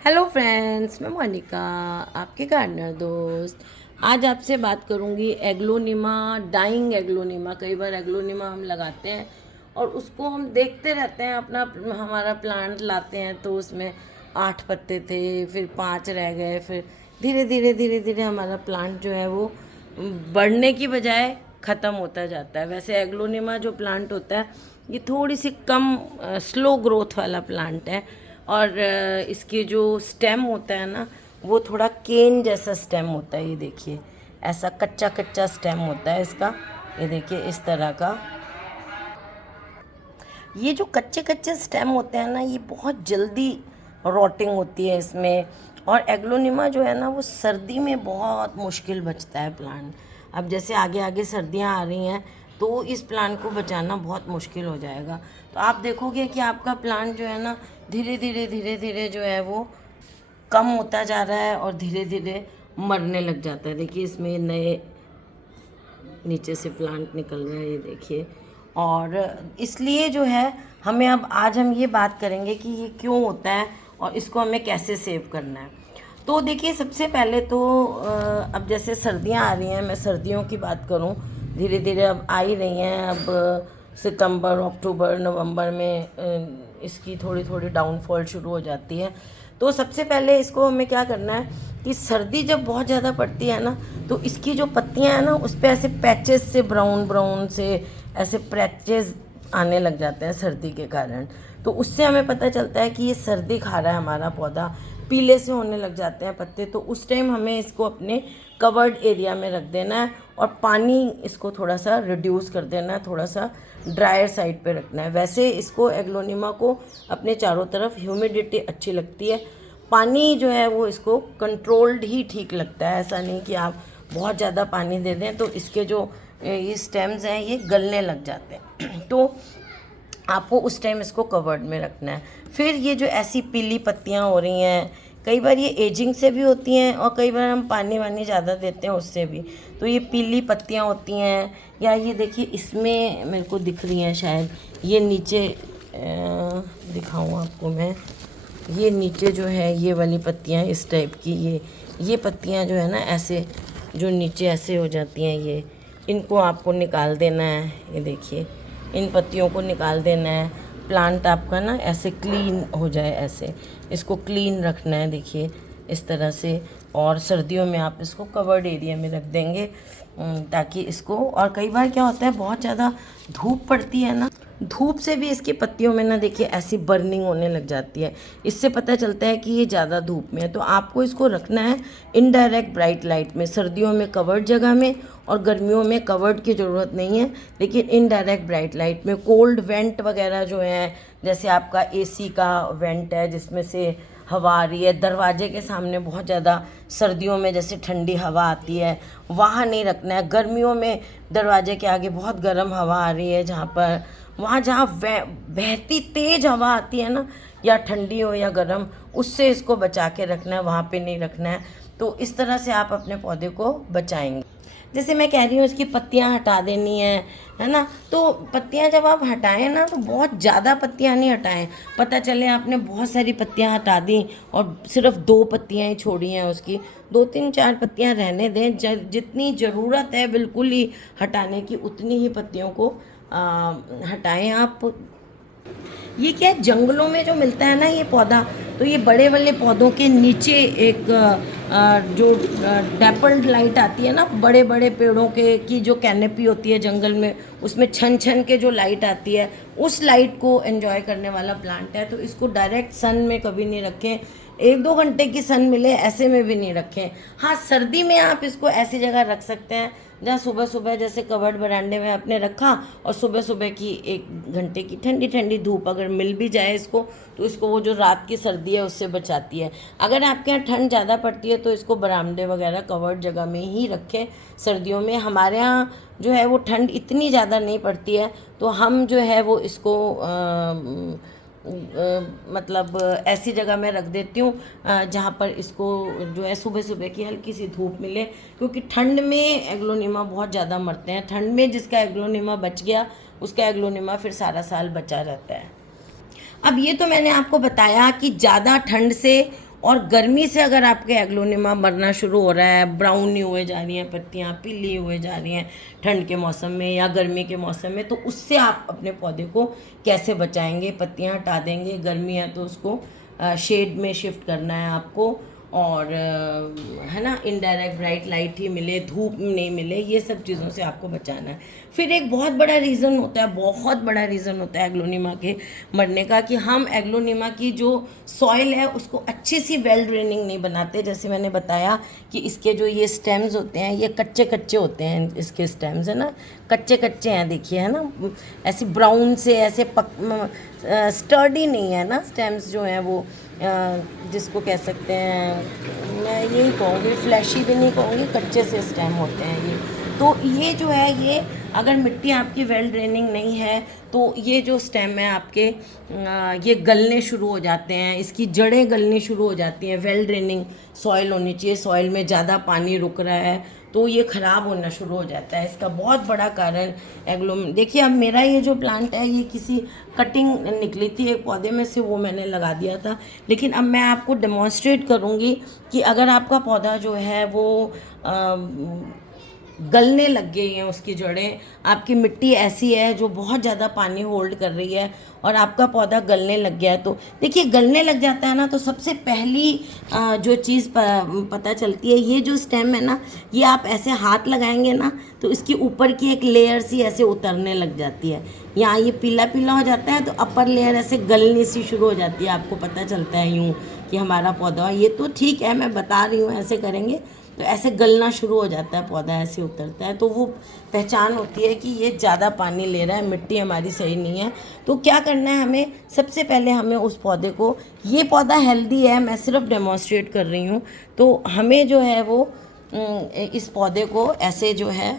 Hello friends, मैं मोनिका, आपके gardener दोस्त। आज आपसे बात करूंगी एग्लोनिमा, डाइंग एग्लोनिमा। कई बार एग्लोनिमा हम लगाते हैं और उसको हम देखते रहते हैं। अपना हमारा प्लांट लाते हैं तो उसमें 8 पत्ते थे, फिर 5 रह गए, फिर धीरे धीरे हमारा प्लांट जो है वो बढ़ने की बजाय ख़त्म होता जाता है। वैसे एग्लोनिमा जो प्लांट होता है ये थोड़ी सी कम स्लो ग्रोथ वाला प्लांट है और इसकी जो स्टेम होता है ना वो थोड़ा केन जैसा स्टेम होता है। ये देखिए, ऐसा कच्चा कच्चा स्टेम होता है इसका। ये देखिए इस तरह का। ये जो कच्चे कच्चे स्टेम होते हैं ना ये बहुत जल्दी रॉटिंग होती है इसमें। और एग्लोनिमा जो है ना वो सर्दी में बहुत मुश्किल बचता है प्लांट। अब जैसे आगे आगे सर्दियाँ आ रही हैं तो इस प्लांट को बचाना बहुत मुश्किल हो जाएगा। तो आप देखोगे कि आपका प्लांट जो है ना धीरे धीरे जो है वो कम होता जा रहा है और धीरे धीरे मरने लग जाता है। देखिए इसमें नए नीचे से प्लांट निकल रहा है, ये देखिए। और इसलिए जो है हमें अब आज हम ये बात करेंगे कि ये क्यों होता है और इसको हमें कैसे सेव करना है। तो देखिए सबसे पहले तो अब जैसे सर्दियाँ आ रही हैं, मैं सर्दियों की बात करूँ, धीरे धीरे अब आ ही रही हैं। अब सितंबर, अक्टूबर, नवंबर में इसकी थोड़ी थोड़ी डाउनफॉल शुरू हो जाती है। तो सबसे पहले इसको हमें क्या करना है कि सर्दी जब बहुत ज़्यादा पड़ती है ना तो इसकी जो पत्तियां हैं ना उस पर ऐसे पैचेस से ब्राउन ब्राउन से ऐसे पैचेस आने लग जाते हैं सर्दी के कारण। तो उससे हमें पता चलता है कि ये सर्दी खा रहा है हमारा पौधा, पीले से होने लग जाते हैं पत्ते। तो उस टाइम हमें इसको अपने कवर्ड एरिया में रख देना है और पानी इसको थोड़ा सा रिड्यूस कर देना है, थोड़ा सा ड्रायर साइड पे रखना है। वैसे इसको एग्लोनिमा को अपने चारों तरफ ह्यूमिडिटी अच्छी लगती है, पानी जो है वो इसको कंट्रोल्ड ही ठीक लगता है। ऐसा नहीं कि आप बहुत ज़्यादा पानी दे दें तो इसके जो ये स्टेम्स हैं ये गलने लग जाते हैं। तो आपको उस टाइम इसको कवर्ड में रखना है। फिर ये जो ऐसी पीली पत्तियां हो रही हैं, कई बार ये एजिंग से भी होती हैं और कई बार हम पानी वानी ज़्यादा देते हैं उससे भी। तो ये पीली पत्तियां होती हैं, या ये देखिए इसमें मेरे को दिख रही हैं शायद, ये नीचे दिखाऊँ आपको मैं। ये नीचे जो है ये वाली पत्तियां इस टाइप की, ये पत्तियां जो है ना ऐसे जो नीचे ऐसे हो जाती हैं, ये इनको आपको निकाल देना है। ये देखिए इन पत्तियों को निकाल देना है। प्लांट आपका ना ऐसे क्लीन हो जाए, ऐसे इसको क्लीन रखना है, देखिए इस तरह से। और सर्दियों में आप इसको कवर्ड एरिया में रख देंगे ताकि इसको। और कई बार क्या होता है बहुत ज़्यादा धूप पड़ती है ना, धूप से भी इसकी पत्तियों में ना देखिए ऐसी बर्निंग होने लग जाती है। इससे पता चलता है कि ये ज़्यादा धूप में है। तो आपको इसको रखना है इनडायरेक्ट ब्राइट लाइट में। सर्दियों में कवर्ड जगह में और गर्मियों में कवर्ड की ज़रूरत नहीं है, लेकिन इनडायरेक्ट ब्राइट लाइट में। कोल्ड वेंट वगैरह जो है, जैसे आपका एसी का वेंट है जिसमें से हवा आ रही है, दरवाजे के सामने बहुत ज़्यादा सर्दियों में जैसे ठंडी हवा आती है वहाँ नहीं रखना है। गर्मियों में दरवाजे के आगे बहुत गर्म हवा आ रही है, जहाँ पर वहाँ जहाँ बहती तेज़ हवा आती है ना, या ठंडी हो या गर्म, उससे इसको बचा के रखना है, वहाँ पे नहीं रखना है। तो इस तरह से आप अपने पौधे को बचाएंगे। जैसे मैं कह रही हूँ इसकी पत्तियाँ हटा देनी है ना। तो पत्तियाँ जब आप हटाएं ना तो बहुत ज़्यादा पत्तियाँ नहीं हटाएं। पता चले आपने बहुत सारी पत्तियाँ हटा दी और सिर्फ 2 पत्तियाँ ही छोड़ी हैं उसकी, 2-3-4 पत्तियाँ रहने दें। जितनी ज़रूरत है बिल्कुल ही हटाने की उतनी ही पत्तियों को हटाएं आप। ये क्या है, जंगलों में जो मिलता है ना ये पौधा, तो ये बड़े वाले पौधों के नीचे एक जो डैपल्ड लाइट आती है ना, बड़े बड़े पेड़ों के की जो कैनेपी होती है जंगल में, उसमें छन छन के जो लाइट आती है, उस लाइट को एंजॉय करने वाला प्लांट है। तो इसको डायरेक्ट सन में कभी नहीं रखें, 1-2 घंटे की सन मिले ऐसे में भी नहीं रखें। हाँ, सर्दी में आप इसको ऐसी जगह रख सकते हैं जहाँ सुबह सुबह जैसे कवर्ड बरांडे में आपने रखा और सुबह सुबह की 1 घंटे की ठंडी ठंडी धूप अगर मिल भी जाए इसको, तो इसको वो जो रात की सर्दी है उससे बचाती है। अगर आपके यहाँ ठंड ज़्यादा पड़ती है तो इसको बरामदे वगैरह कवर्ड जगह में ही रखें सर्दियों में। हमारे यहाँ जो है वो ठंड इतनी ज़्यादा नहीं पड़ती है, तो हम जो है वो इसको मतलब ऐसी जगह मैं रख देती हूँ जहाँ पर इसको जो है सुबह सुबह की हल्की सी धूप मिले। क्योंकि ठंड में एग्लोनिमा बहुत ज़्यादा मरते हैं। ठंड में जिसका एग्लोनिमा बच गया उसका एग्लोनिमा फिर सारा साल बचा रहता है। अब ये तो मैंने आपको बताया कि ज़्यादा ठंड से और गर्मी से अगर आपके एग्लोनिमा मरना शुरू हो रहा है, ब्राउन नहीं हुए जा रही हैं पत्तियाँ, पीली हुए जा रही हैं ठंड के मौसम में या गर्मी के मौसम में, तो उससे आप अपने पौधे को कैसे बचाएंगे? पत्तियाँ हटा देंगे, गर्मी है तो उसको शेड में शिफ्ट करना है आपको, और है ना, इनडायरेक्ट ब्राइट लाइट ही मिले, धूप नहीं मिले, ये सब चीज़ों से आपको बचाना है। फिर एक बहुत बड़ा रीज़न होता है, बहुत बड़ा रीज़न होता है एग्लोनिमा के मरने का, कि हम एग्लोनिमा की जो सॉइल है उसको अच्छी सी वेल ड्रेनिंग नहीं बनाते। जैसे मैंने बताया कि इसके जो ये स्टेम्स होते हैं ये कच्चे कच्चे होते हैं, इसके स्टेम्स है ना कच्चे कच्चे हैं, देखिए है ना, ऐसी ब्राउन से ऐसे स्टर्डी नहीं है ना स्टेम्स जो हैं वो, जिसको कह सकते हैं, मैं यही कहूँगी, फ्लैशी भी नहीं कहूँगी, कच्चे से स्टेम होते हैं ये। तो ये जो है, ये अगर मिट्टी आपकी वेल ड्रेनिंग नहीं है तो ये जो स्टेम है आपके ये गलने शुरू हो जाते हैं, इसकी जड़ें गलनी शुरू हो जाती हैं। वेल ड्रेनिंग सॉइल होनी चाहिए, सॉइल में ज़्यादा पानी रुक रहा है तो ये ख़राब होना शुरू हो जाता है। इसका बहुत बड़ा कारण देखिए, अब मेरा ये जो प्लांट है ये किसी कटिंग निकली थी एक पौधे में से, वो मैंने लगा दिया था। लेकिन अब मैं आपको डेमोन्स्ट्रेट करूँगी कि अगर आपका पौधा जो है वो गलने लग गई हैं उसकी जड़ें, आपकी मिट्टी ऐसी है जो बहुत ज़्यादा पानी होल्ड कर रही है और आपका पौधा गलने लग गया है, तो देखिए गलने लग जाता है ना, तो सबसे पहली जो चीज़ पता चलती है, ये जो स्टेम है ना, ये आप ऐसे हाथ लगाएंगे ना तो इसकी ऊपर की एक लेयर सी ऐसे उतरने लग जाती है। यहाँ ये पीला पीला हो जाता है तो अपर लेयर ऐसे गलनी सी शुरू हो जाती है, आपको पता चलता है यूँ कि हमारा पौधा, ये तो ठीक है मैं बता रही हूँ ऐसे करेंगे तो ऐसे गलना शुरू हो जाता है, पौधा ऐसे उतरता है, तो वो पहचान होती है कि ये ज़्यादा पानी ले रहा है, मिट्टी हमारी सही नहीं है। तो क्या करना है हमें, सबसे पहले हमें उस पौधे को, ये पौधा हेल्दी है, मैं सिर्फ डेमोन्स्ट्रेट कर रही हूँ, तो हमें जो है वो इस पौधे को ऐसे जो है,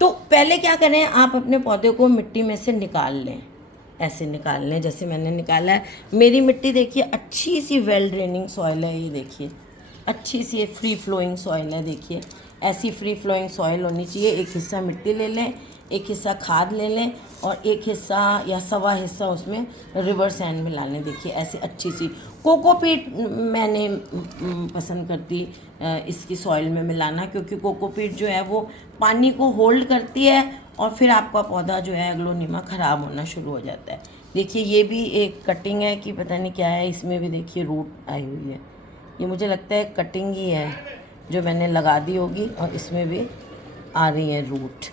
तो पहले क्या करें, आप अपने पौधे को मिट्टी में से निकाल लें, ऐसे निकाल लें जैसे मैंने निकाला है। मेरी मिट्टी देखिए अच्छी सी वेल ड्रेनिंग सॉइल है, ये देखिए अच्छी सी ये फ्री फ्लोइंग सॉइल है, देखिए ऐसी फ्री फ्लोइंग सॉइल होनी चाहिए। एक हिस्सा मिट्टी ले लें, एक हिस्सा खाद ले लें और एक हिस्सा या सवा हिस्सा उसमें रिवर सैंड मिला लें। देखिए ऐसे अच्छी सी कोकोपीट मैंने पसंद करती इसकी सॉइल में मिलाना, क्योंकि कोकोपीट जो है वो पानी को होल्ड करती है और फिर आपका पौधा जो है एग्लोनिमा ख़राब होना शुरू हो जाता है। देखिए ये भी एक कटिंग है कि पता नहीं क्या है, इसमें भी देखिए रूट आई हुई है, ये मुझे लगता है कटिंग ही है जो मैंने लगा दी होगी, और इसमें भी आ रही है रूट,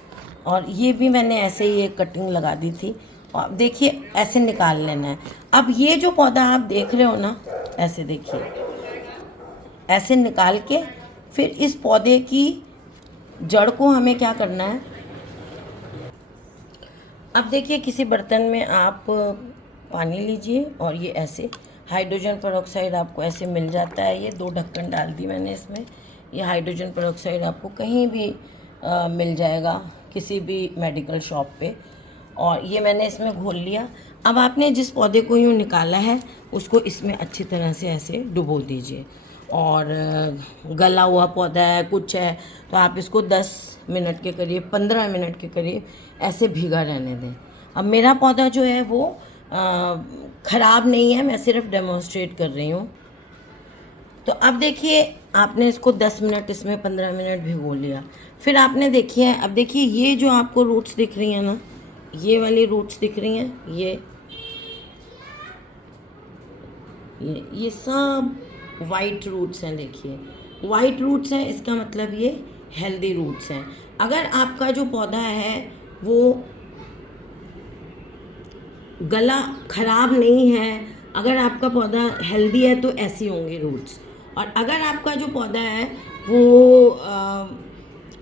और ये भी मैंने ऐसे ही एक कटिंग लगा दी थी। और देखिए ऐसे निकाल लेना है। अब ये जो पौधा आप देख रहे हो ना, ऐसे देखिए ऐसे निकाल के फिर इस पौधे की जड़ को हमें क्या करना है, अब देखिए किसी बर्तन में आप पानी लीजिए और ये ऐसे हाइड्रोजन पेरोक्साइड आपको ऐसे मिल जाता है, ये 2 ढक्कन डाल दी मैंने इसमें। ये हाइड्रोजन पेरोक्साइड आपको कहीं भी मिल जाएगा, किसी भी मेडिकल शॉप पे, और ये मैंने इसमें घोल लिया। अब आपने जिस पौधे को यूँ निकाला है उसको इसमें अच्छी तरह से ऐसे डुबो दीजिए, और गला हुआ पौधा है कुछ है तो आप इसको 10 मिनट के करीब, 15 मिनट के करीब ऐसे भीगा रहने दें। अब मेरा पौधा जो है वो ख़राब नहीं है, मैं सिर्फ डेमोन्स्ट्रेट कर रही हूँ। तो अब देखिए आपने इसको 10 मिनट, इसमें 15 मिनट भिगो लिया, फिर आपने देखिए, अब देखिए ये जो आपको रूट्स दिख रही हैं ना, ये वाली रूट्स दिख रही हैं, ये सब वाइट रूट्स हैं। देखिए वाइट रूट्स हैं, इसका मतलब ये हेल्दी रूट्स हैं। अगर आपका जो पौधा है वो गला ख़राब नहीं है, अगर आपका पौधा हेल्दी है तो ऐसी होंगे रूट्स, और अगर आपका जो पौधा है वो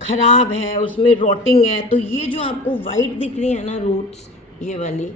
ख़राब है, उसमें रॉटिंग है, तो ये जो आपको वाइट दिख रही है ना रूट्स, ये वाली,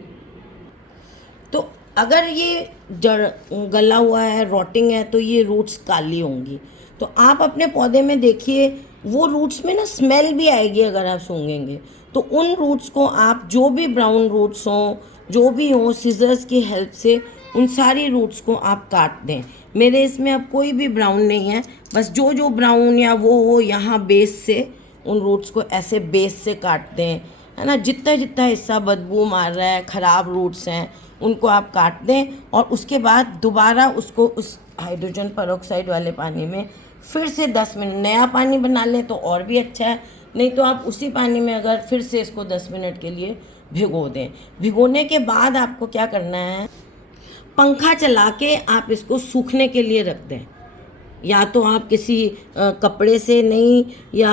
तो अगर ये जड़ गला हुआ है, रॉटिंग है, तो ये रूट्स काली होंगी। तो आप अपने पौधे में देखिए वो रूट्स में ना स्मेल भी आएगी अगर आप सूंघेंगे, तो उन रूट्स को आप, जो भी ब्राउन रूट्स हों, जो भी हो, सीजर्स की हेल्प से उन सारी रूट्स को आप काट दें। मेरे इसमें अब कोई भी ब्राउन नहीं है, बस जो जो ब्राउन या वो हो, यहाँ बेस से उन रूट्स को ऐसे बेस से काट दें, है ना। जितना जितना हिस्सा बदबू मार रहा है, ख़राब रूट्स हैं, उनको आप काट दें और उसके बाद दोबारा उसको उस हाइड्रोजन पेरोक्साइड वाले पानी में फिर से 10 मिनट, नया पानी बना लें तो और भी अच्छा है, नहीं तो आप उसी पानी में अगर फिर से इसको 10 मिनट के लिए भिगो दें। भिगोने के बाद आपको क्या करना है, पंखा चला के आप इसको सूखने के लिए रख दें। या तो आप किसी कपड़े से नहीं, या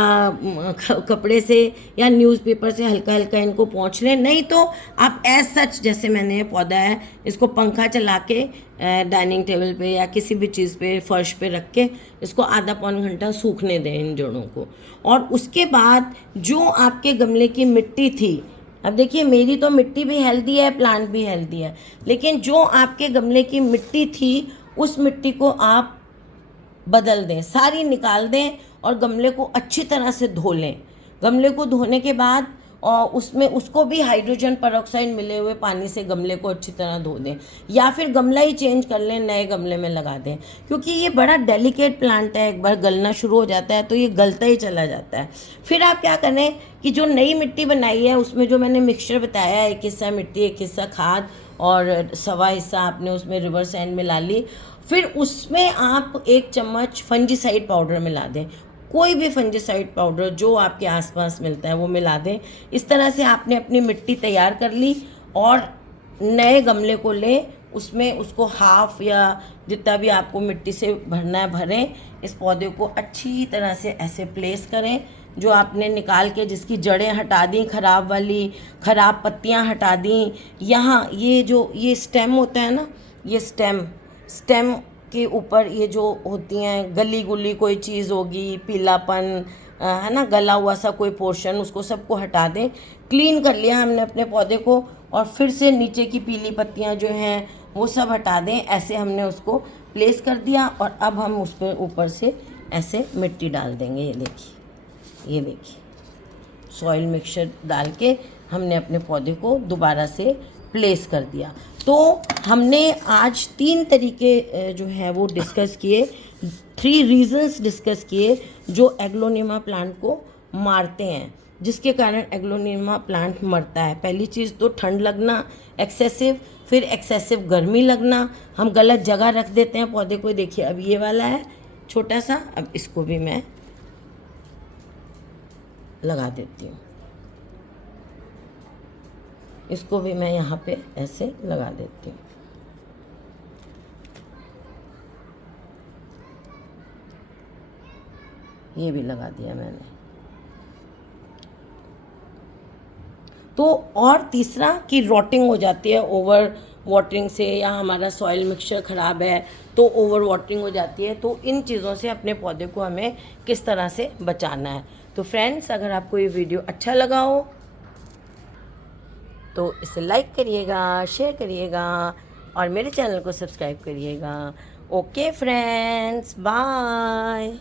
कपड़े से या न्यूज़पेपर से हल्का हल्का इनको पोंछ लें, नहीं तो आप एज सच जैसे मैंने ये पौधा है इसको पंखा चला के डाइनिंग टेबल पे या किसी भी चीज़ पे फर्श पे रख के इसको आधा पौन घंटा सूखने दें इन जड़ों को। और उसके बाद जो आपके गमले की मिट्टी थी, अब देखिए मेरी तो मिट्टी भी हेल्दी है, प्लांट भी हेल्दी है, लेकिन जो आपके गमले की मिट्टी थी उस मिट्टी को आप बदल दें, सारी निकाल दें और गमले को अच्छी तरह से धो लें। गमले को धोने के बाद और उसमें उसको भी हाइड्रोजन पेरोक्साइड मिले हुए पानी से गमले को अच्छी तरह धो दें, या फिर गमला ही चेंज कर लें, नए गमले में लगा दें, क्योंकि ये बड़ा डेलिकेट प्लांट है। एक बार गलना शुरू हो जाता है तो ये गलता ही चला जाता है। फिर आप क्या करें कि जो नई मिट्टी बनाई है उसमें जो मैंने मिक्सचर बताया, एक हिस्सा मिट्टी एक हिस्सा खाद और सवा हिस्सा आपने उसमें रिवर सैंड मिला ली, फिर उसमें आप 1 चम्मच फंजीसाइड पाउडर मिला दें। कोई भी फंजीसाइड पाउडर जो आपके आसपास मिलता है वो मिला दें। इस तरह से आपने अपनी मिट्टी तैयार कर ली और नए गमले को लें, उसमें उसको हाफ या जितना भी आपको मिट्टी से भरना है भरें। इस पौधे को अच्छी तरह से ऐसे प्लेस करें, जो आपने निकाल के जिसकी जड़ें हटा दी, ख़राब वाली ख़राब पत्तियां हटा दी। यहाँ ये स्टेम होता है ना, ये स्टेम के ऊपर ये जो होती हैं गली गुली कोई चीज़ होगी, पीलापन है ना, गला हुआ सा कोई पोर्शन, उसको सबको हटा दें। क्लीन कर लिया हमने अपने पौधे को और फिर से नीचे की पीली पत्तियां जो हैं वो सब हटा दें। ऐसे हमने उसको प्लेस कर दिया और अब हम उस पर ऊपर से ऐसे मिट्टी डाल देंगे। ये देखिए सॉइल मिक्सचर डाल के हमने अपने पौधे को दोबारा से प्लेस कर दिया। तो हमने आज 3 तरीके जो है वो डिस्कस किए, 3 रीजंस डिस्कस किए जो एग्लोनिमा प्लांट को मारते हैं, जिसके कारण एग्लोनिमा प्लांट मरता है। पहली चीज़ तो ठंड लगना एक्सेसिव, फिर एक्सेसिव गर्मी लगना, हम गलत जगह रख देते हैं पौधे को। देखिए अब ये वाला है छोटा सा, अब इसको भी मैं लगा देती हूँ, इसको भी मैं यहाँ पे ऐसे लगा देती हूँ। ये भी लगा दिया मैंने। तो और तीसरा कि रॉटिंग हो जाती है ओवर वाटरिंग से, या हमारा सॉइल मिक्सचर ख़राब है तो ओवर वाटरिंग हो जाती है। तो इन चीज़ों से अपने पौधे को हमें किस तरह से बचाना है। तो फ्रेंड्स, अगर आपको ये वीडियो अच्छा लगा हो तो इसे लाइक करिएगा, शेयर करिएगा और मेरे चैनल को सब्सक्राइब करिएगा। Okay friends, bye.